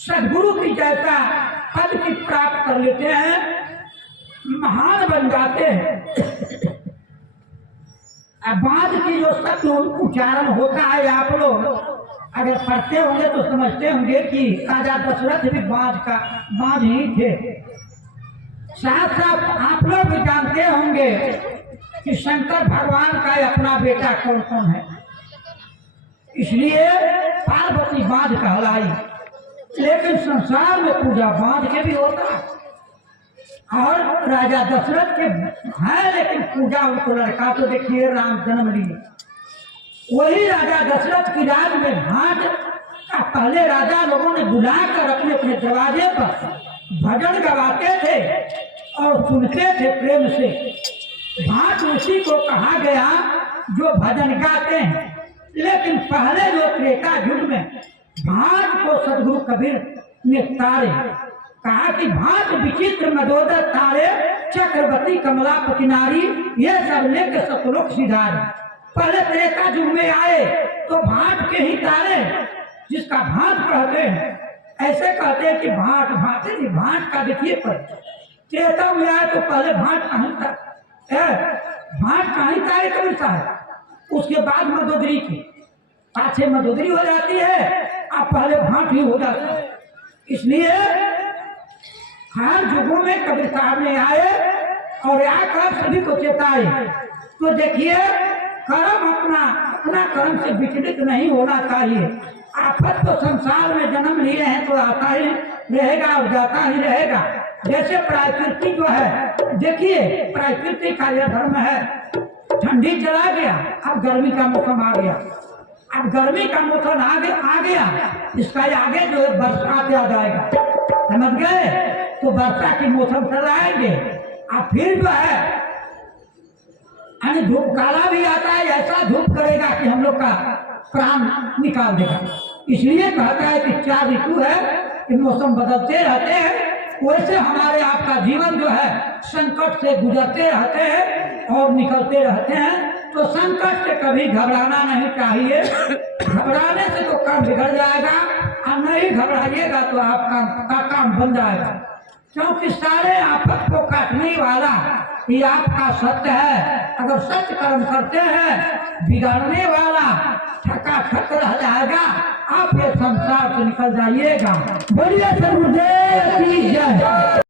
सदगुरु की जैसा पद की प्राप्त कर लेते हैं, महान बन जाते हैं। अब बाँध की जो शब्द उच्चारण होता है, आप लोग अगर पढ़ते होंगे तो समझते होंगे कि राजा दशरथ भी बाँध ही थे। साथ साथ आप लोग भी जानते होंगे कि शंकर भगवान का अपना बेटा कौन कौन है, इसलिए पार्वती बाँध कहलाई। लेकिन संसार में पूजा बाँध के भी होता है, और राजा दशरथ के है, लेकिन पूजा उनको लड़का तो देखिए राम जन्म लिए। वही राजा दशरथ की राज में भाट का पहले राजा लोगों ने बुलाकर अपने अपने दरवाजे पर भजन गवाते थे और सुनते थे प्रेम से। भाट उसी को कहा गया जो भजन गाते हैं। लेकिन पहले जो त्रेता युग में भाट को सदगुरु कबीर ने तारे, कहा कि भाट विचित्र मदोदर तारे, चक्रवर्ती कमलापति नारी, ये सब लेकर सतलोक सिधारे। पहले त्रेता युग में आए तो भाट के ही तारे, जिसका भाट कहते हैं, ऐसे कहते हैं कि भाट भाटे नहीं, भाट का देखिए पर त्रेता में आए तो पहले भाट कहीं था, भाट कहीं तारे कबीर साहब, उसके बाद मदोदरी की, पाछे मदोदरी हो जाती है, अब पहले भाट ही हो जाता है। इसलिए हर युगों में कबीर साहब ने आए और आकर सभी को चेताए। तो देखिए कर्म अपना कर्म से विचलित नहीं होना चाहिए। आफत तो संसार में जन्म लिए हैं तो आता ही रहेगा और जाता ही रहेगा। जैसे प्राकृतिक जो है, देखिए प्राकृतिक का यह धर्म है, ठंडी चला गया, अब गर्मी का मौसम आ गया, अब गर्मी का मौसम आ गया, इसका आगे जो है बरसात आ जाएगा, समझ गए? तो वर्षा के मौसम चल आएंगे, अब फिर जो है धूप काला भी आता है, ऐसा धूप करेगा कि हम लोग का प्राण निकाल देगा। इसलिए कहता है कि 4 ऋतु है, कि मौसम बदलते रहते हैं, वैसे हमारे आपका जीवन जो है संकट से गुजरते रहते हैं और निकलते रहते हैं। तो संकट से कभी घबराना नहीं चाहिए। घबराने से तो काम बिगड़ जाएगा, और नहीं घबराइएगा तो आपका काम बन जाएगा। क्योंकि सारे आफत को काटने वाला ये आपका सत्य है। अगर सत्य कर्म करते हैं, बिगाड़ने वाला ठका ठक रह जाएगा, आप ये संसार से निकल जाइएगा। बोलिए सदगुरुदेव की जय।